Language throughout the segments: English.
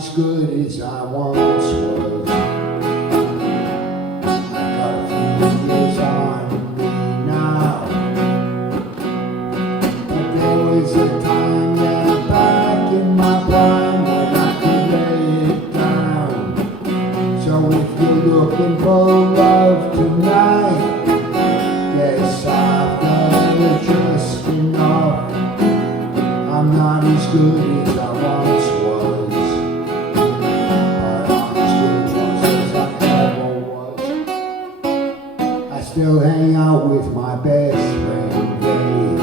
as good as I once was. I got a few years on me now, but there was a time, yeah, back in my prime when I could lay it down. So if you're looking for love tonight, yes, I've got just enough. I'm not as good as I once was, but I'm as good as I ever was. I still hang out with my best friend Dave,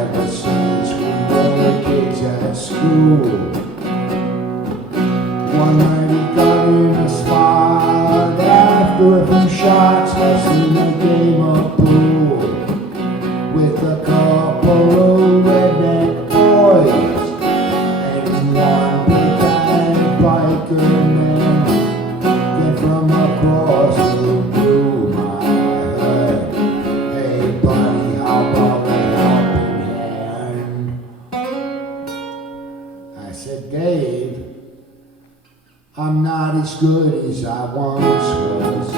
ever since we were kids at school. One night he got in a spot after a few shots, wrestling a game of pool with a couple of redneck boys and one big bad biker man. Then from across the room I heard, "Hey buddy, how about a helping hand?" I said, "Dave, I'm not as good as I once was.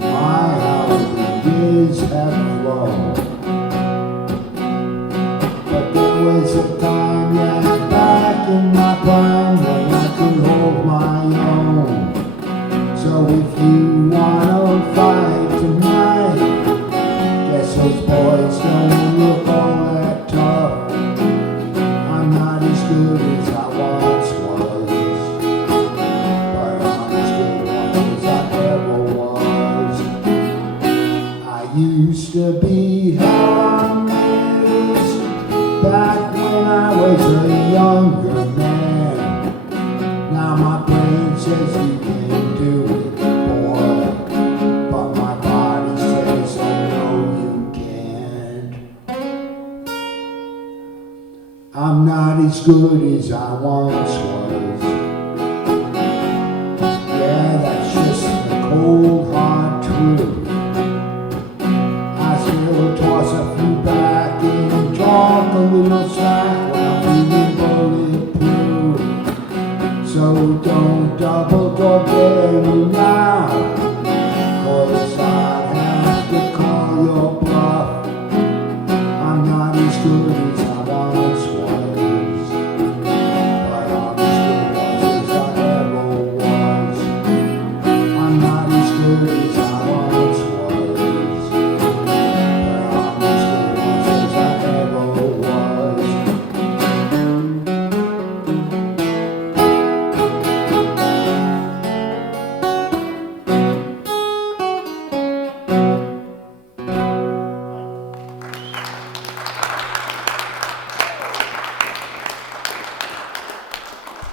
My how the years have flown, but there was a time, yeah, back in my prime when I could hold my own. So if you wanna fight tonight, guess those boys don't look all that tough. I'm not as good as I once was, but I'm as good as I ever was. I used to be how I is back when I was a younger man. Now my brain says you can do it, boy, but my body says oh no you can't. I'm not as good as I once was.